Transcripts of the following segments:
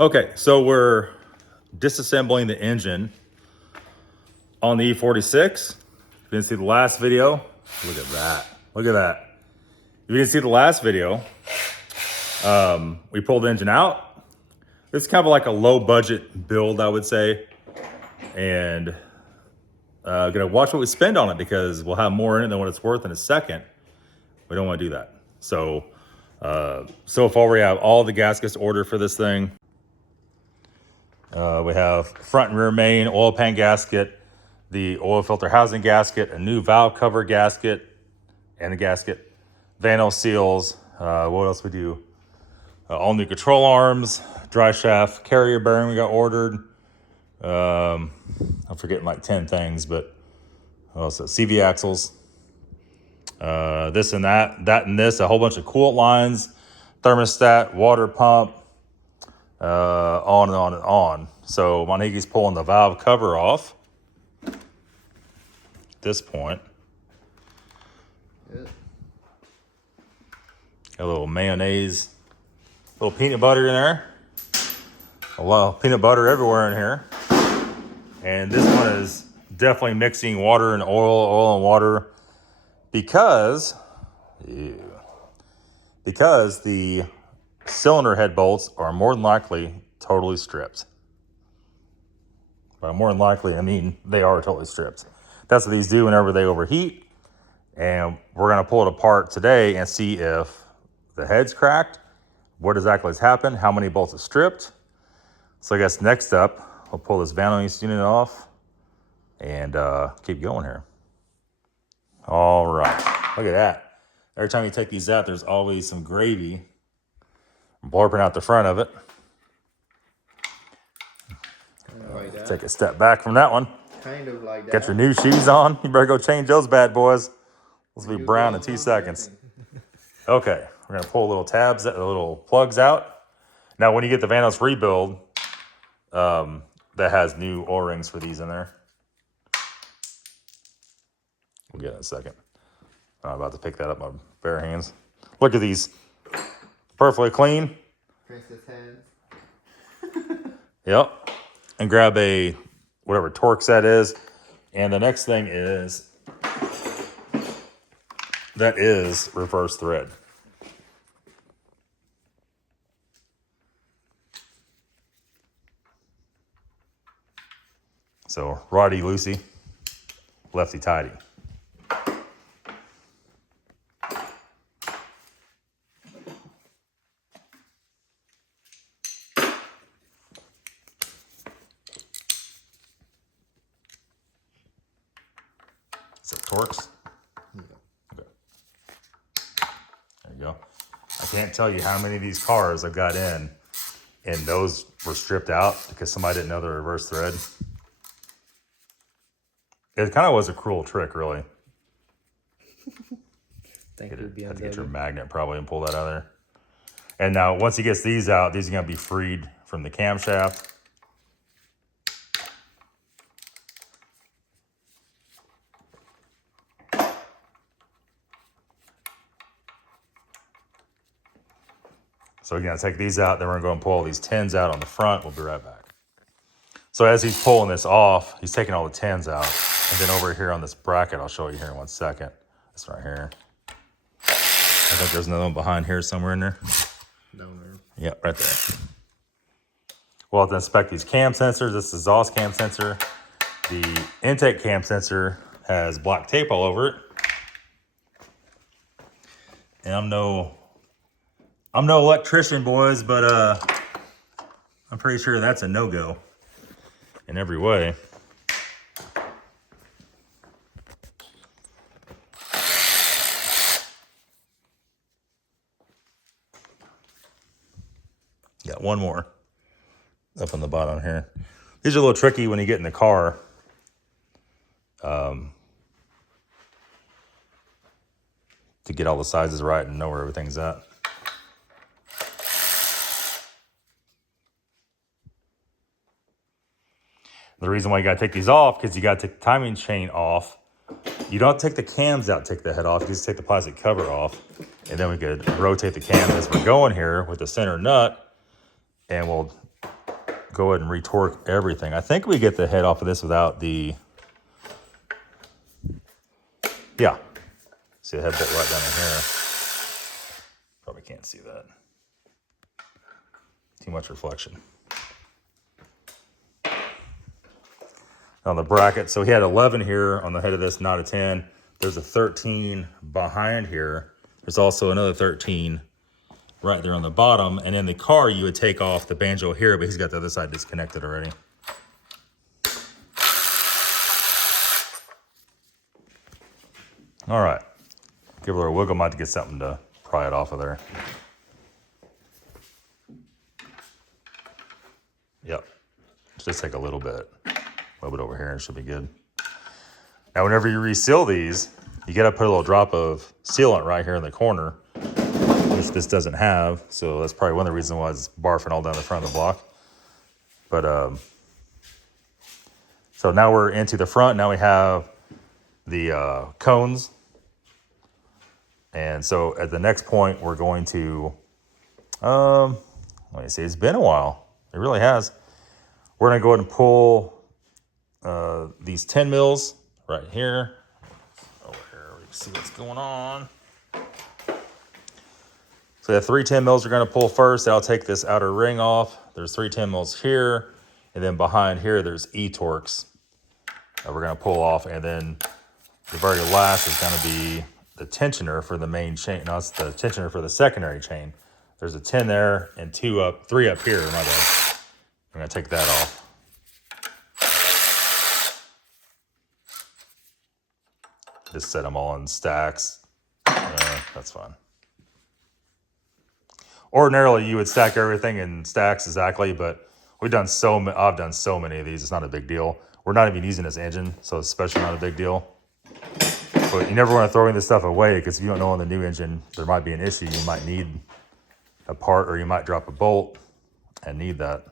Okay, so we're disassembling the engine on the E46. If you didn't see the last video, look at that. Look at that. If you didn't see the last video, we pulled the engine out. It's kind of like a low budget build, I would say. And gonna watch what we spend on it because we'll have more in it than what it's worth in a second. We don't want to do that. So, so far we have all the gaskets ordered for this thing. We have front and rear main, oil pan gasket, the oil filter housing gasket, a new valve cover gasket, and the gasket, Vano seals. What else we do? All new control arms, dry shaft, carrier bearing we got ordered. I'm forgetting like 10 things, but also CV axles, this and that and this, a whole bunch of coolant lines, thermostat, water pump, on and on and on. So Monighi's pulling the valve cover off at this point. Good. Got a little mayonnaise, a little peanut butter in there. A lot of peanut butter everywhere in here. And this one is definitely mixing water and oil and water because the cylinder head bolts are more than likely totally stripped. By more than likely, I mean they are totally stripped. That's what these do whenever they overheat. And we're gonna pull it apart today and see if the head's cracked, what exactly has happened, how many bolts are stripped. So I guess next up, we'll pull this Vano unit off and keep going here. All right, look at that. Every time you take these out, there's always some gravy blurping out the front of it. Like that. Take a step back from that one. Kind of like that. Got your new shoes on. You better go change those bad boys. Those will be brown in 2 seconds. Okay, we're gonna pull little tabs, little plugs out. Now, when you get the Vanos rebuild, that has new O-rings for these in there. We'll get it in a second. I'm about to pick that up with my bare hands. Look at these, perfectly clean. Princess hands. Yep. And grab a whatever Torx that is. And the next thing is reverse thread. So righty loosey, lefty tighty. Is that Torx? Yeah. Okay. There you go. I can't tell you how many of these cars I've got in, and those were stripped out because somebody didn't know the reverse thread. It kind of was a cruel trick, really. Thank you, BMW. Have to get your magnet probably and pull that out of there. And now, once he gets these out, these are going to be freed from the camshaft. So we're going to take these out, then we're going to pull all these tins out on the front. We'll be right back. So as he's pulling this off, he's taking all the tins out. And then over here on this bracket, I'll show you here in 1 second. This right here. I think there's another one behind here somewhere in there. Down there. Yep, right there. We'll have to inspect these cam sensors. This is exhaust cam sensor. The intake cam sensor has black tape all over it. And I'm no electrician, boys, but I'm pretty sure that's a no-go in every way. Got one more up on the bottom here. These are a little tricky when you get in the car. To get all the sizes right and know where everything's at. The reason why you gotta take these off, because you gotta take the timing chain off. You don't take the cams out, take the head off, you just take the plastic cover off. And then we could rotate the cam as we're going here with the center nut, and we'll go ahead and retorque everything. I think we get the head off of this without the, yeah. See the head bit right down in here. Probably can't see that. Too much reflection. On the bracket, so he had 11 here on the head of this, not a 10. There's a 13 behind here. There's also another 13 right there on the bottom. And in the car, you would take off the banjo here, but he's got the other side disconnected already. All right. Give it a wiggle, might to get something to pry it off of there. Yep. Just take a little bit over here, and it should be good. Now, whenever you reseal these, you got to put a little drop of sealant right here in the corner, which this doesn't have. So that's probably one of the reasons why it's barfing all down the front of the block. But so now we're into the front. Now we have the cones. And so at the next point, we're going to, let me see, it's been a while. It really has. We're going to go ahead and pull these 10 mils right here. Over here, we can see what's going on. So the 3 10 mils we're going to pull first. That'll take this outer ring off. There's 3 10 mils here. And then behind here, there's E-Torques that we're going to pull off. And then the very last is going to be the tensioner for the main chain. No, it's the tensioner for the secondary chain. There's a 10 there and 3 up here, my bad. I'm going to take that off. Just set them all in stacks. That's fine. Ordinarily, you would stack everything in stacks exactly, but I've done so many of these. It's not a big deal. We're not even using this engine, so it's especially not a big deal. But you never want to throw any of this stuff away, because if you don't know on the new engine, there might be an issue. You might need a part, or you might drop a bolt and need that.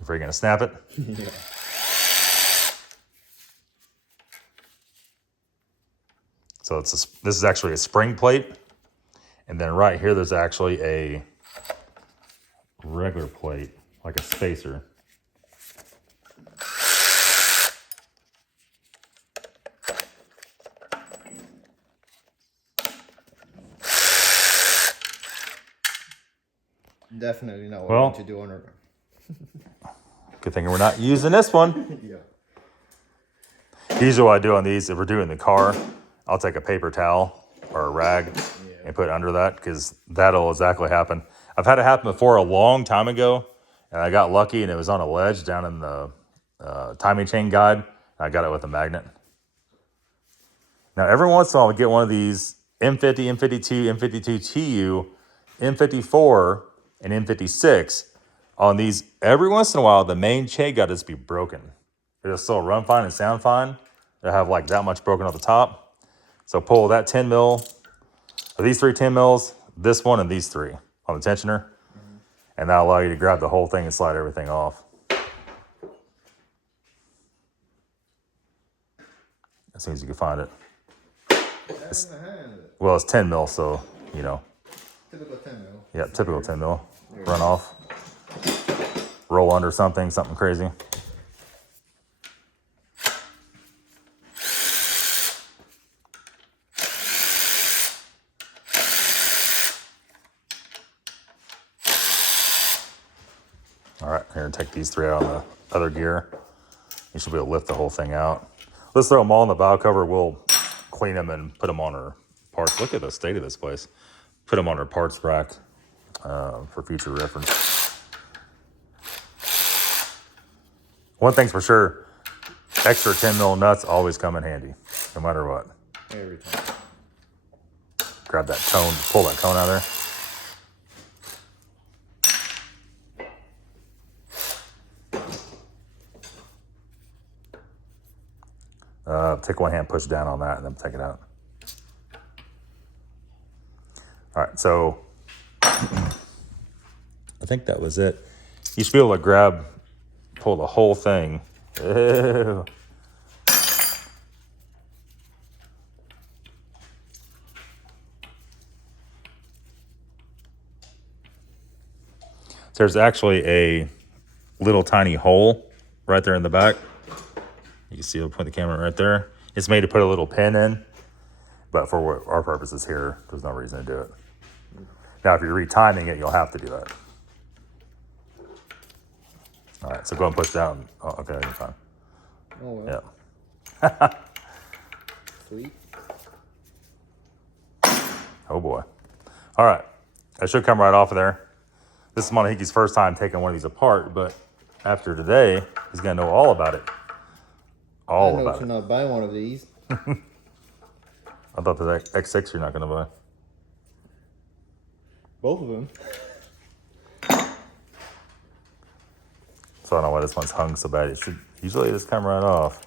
If you're gonna snap it. Yeah. So this is actually a spring plate, and then right here there's actually a regular plate, like a spacer. Definitely not what Well, I want to do on her. Good thing we're not using this one. Yeah. Usually what I do on these, if we're doing the car, I'll take a paper towel or a rag and put it under that, because that'll exactly happen. I've had it happen before a long time ago, and I got lucky, and it was on a ledge down in the timing chain guide. I got it with a magnet. Now, every once in a while, we get one of these M50, M52, M52TU, M54, and M56. On these, every once in a while, the main chain guide just be broken. It'll still run fine and sound fine. It'll have like that much broken at the top. So pull that 10 mil, or these 3 10 mils, this one and these 3 on the tensioner. And that'll allow you to grab the whole thing and slide everything off. As soon as you can find it. Well, it's 10 mil, so, you know. Typical 10 mil. Yeah, typical 10 mil. Run off. Roll under something crazy. All right, here, take these 3 out on the other gear. You should be able to lift the whole thing out. Let's throw them all in the valve cover. We'll clean them and put them on our parts. Look at the state of this place. Put them on our parts rack for future reference. One thing's for sure, extra 10 mil nuts always come in handy, no matter what. Every time. Grab that cone, pull that cone out of there. Take one hand, push down on that, and then take it out. All right, so I think that was it. You should be able to pull the whole thing. Ew. So there's actually a little tiny hole right there in the back. You can see, I'll point the camera right there. It's made to put a little pin in, but for our purposes here, there's no reason to do it. Now, if you're retiming it, you'll have to do that. All right, so go and push down. Oh, okay, you're fine. Oh, well. Yeah. Sweet. Oh boy. All right, that should come right off of there. This is Monahiki's first time taking one of these apart, but after today, he's gonna know all about it. All I know about you're it. not buying one of these. I thought the X6 you're not gonna buy. Both of them. So I don't know why this one's hung so bad. It should usually just come right off.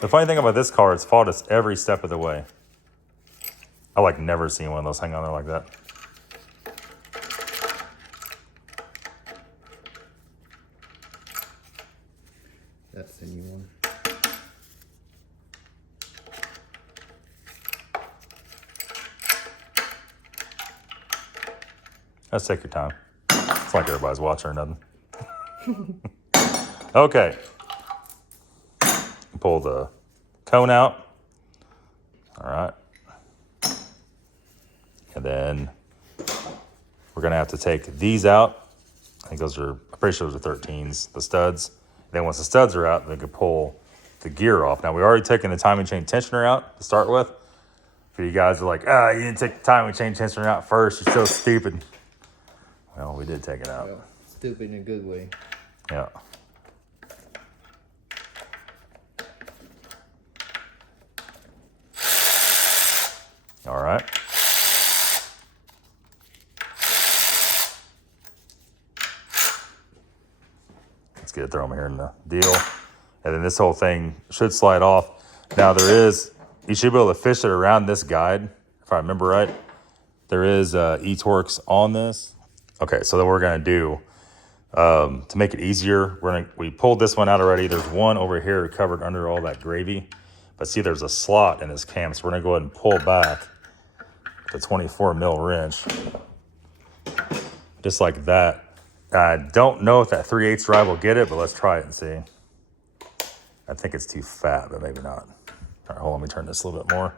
The funny thing about this car, it's fought us every step of the way. I like never seen one of those hang on there like that. That's the new one. Let's take your time. It's like everybody's watching or nothing. Okay. Pull the cone out. All right. And then we're gonna have to take these out. I think those are, I'm pretty sure those are 13s, the studs. Then once the studs are out, they can pull the gear off. Now we already taken the timing chain tensioner out to start with. For you guys are like, you didn't take the timing chain tensioner out first. You're so stupid. Well, we did take it out. Well, stupid in a good way. Yeah. All right. Let's get it, throw them here in the deal. And then this whole thing should slide off. Now you should be able to fish it around this guide, if I remember right. There is E-Torx on this. Okay, so then we're gonna do, to make it easier, we pulled this one out already. There's one over here covered under all that gravy. But see, there's a slot in this cam, so we're gonna go ahead and pull back the 24 mil wrench. Just like that. I don't know if that 3/8 drive will get it, but let's try it and see. I think it's too fat, but maybe not. All right, hold on, let me turn this a little bit more.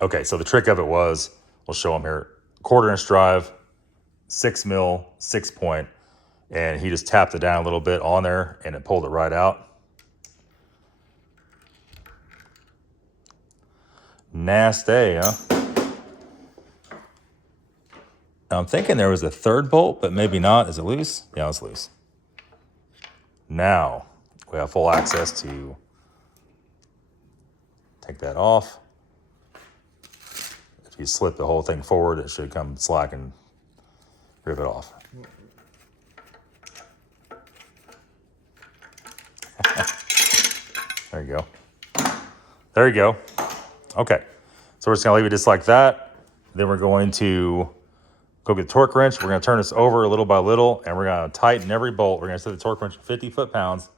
Okay, so the trick of it was, we'll show them here, 1/4 inch drive, 6 mil, 6 point, and he just tapped it down a little bit on there and it pulled it right out. Nasty, huh? Now I'm thinking there was a third bolt, but maybe not. Is it loose? Yeah, it's loose. Now we have full access to take that off. If you slip the whole thing forward, it should come slack and rip it off. There you go. There you go. Okay, so we're just gonna leave it just like that. Then we're going to go get the torque wrench. We're gonna turn this over little by little, and we're gonna tighten every bolt. We're gonna set the torque wrench at 50 foot-pounds,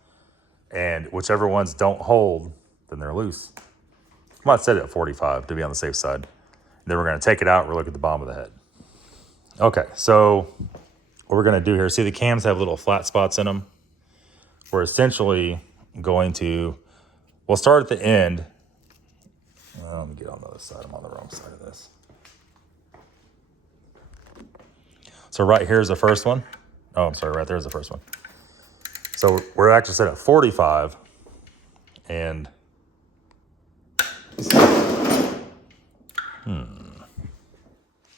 and whichever ones don't hold, then they're loose. I might set it at 45 to be on the safe side. Then we're gonna take it out and we'll look at the bottom of the head. Okay, so what we're gonna do here, see the cams have little flat spots in them. We're essentially going to, we'll start at the end. Well, let me get on the other side. I'm on the wrong side of this. So right here is the first one. Oh, I'm sorry, right there is the first one. So we're actually set at 45 and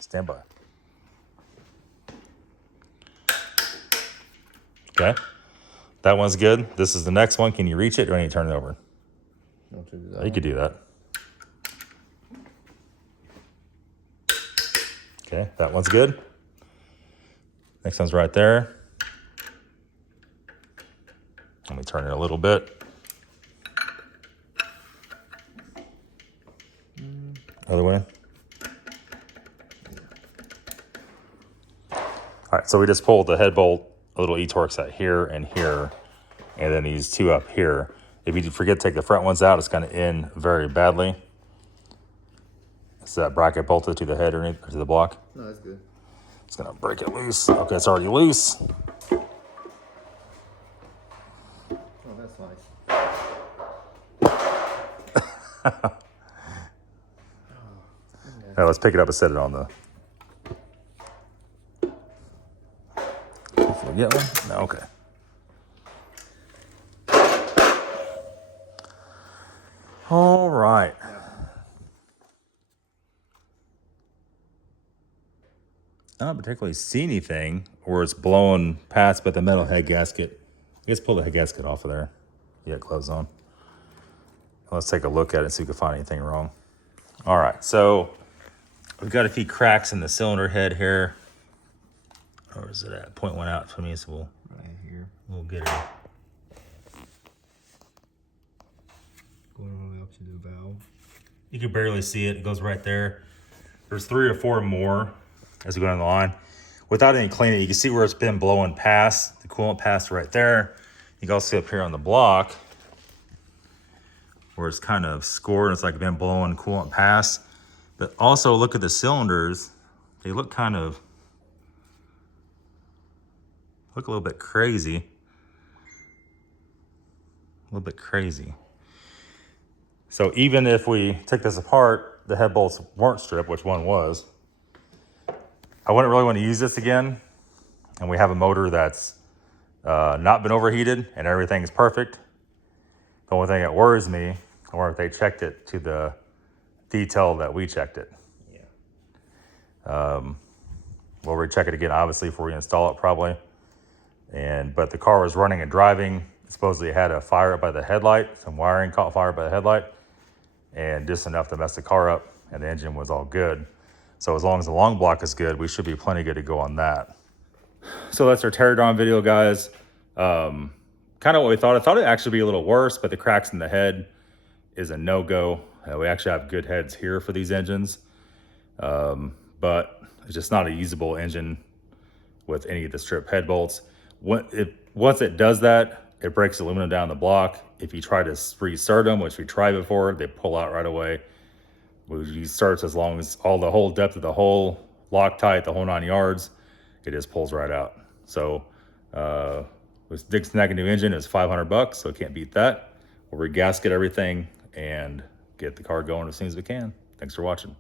stand by. Okay, that one's good. This is the next one. Can you reach it or do I need to turn it over? Don't you do that You could do that. Okay, that one's good. Next one's right there. Let me turn it a little bit. Other way. All right, so we just pulled the head bolt, a little E-Torx out here and here, and then these two up here. If you forget to take the front ones out, it's going to end very badly. Is that bracket bolted to the head or to the block? No, that's good. It's going to break it loose. Okay, it's already loose. Oh, that's nice. Now let's pick it up and set it on the... Hopefully get one. No, okay. All right. I don't particularly see anything where it's blowing past, but the metal head gasket. I guess pull the head gasket off of there. Yeah, closed on. Let's take a look at it and see if we can find anything wrong. All right, so we've got a few cracks in the cylinder head here. Or is it at? Point one out for me, so Right here. we'll get it. Going all the way up to the valve. You can barely see it. It goes right there. There's 3 or 4 more as we go down the line. Without any cleaning, you can see where it's been blowing past. The coolant passed right there. You can also see up here on the block where it's kind of scored. It's like been blowing coolant past. But also look at the cylinders. They look kind of, look a little bit crazy. A little bit crazy. So even if we took this apart, the head bolts weren't stripped, which one was. I wouldn't really want to use this again. And we have a motor that's not been overheated and everything's perfect. The only thing that worries me, or if they checked it to the detail that we checked it. Yeah. We'll recheck it again, obviously, before we install it probably. But the car was running and driving. Supposedly it had a fire by the headlight. Some wiring caught fire by the headlight. And just enough to mess the car up. And the engine was all good. So as long as the long block is good, we should be plenty good to go on that. So that's our teardown video, guys. Kind of what we thought. I thought it'd actually be a little worse, but the cracks in the head is a no-go. We actually have good heads here for these engines. But it's just not a usable engine with any of the strip head bolts. Once it does that, it breaks aluminum down the block. If you try to reinsert them, which we tried before, they pull out right away. We use certs as long as the whole depth of the hole, Loctite, the whole 9 yards, it just pulls right out. So with snagging a new engine is $500, so can't beat that. We'll regasket everything and get the car going as soon as we can. Thanks for watching.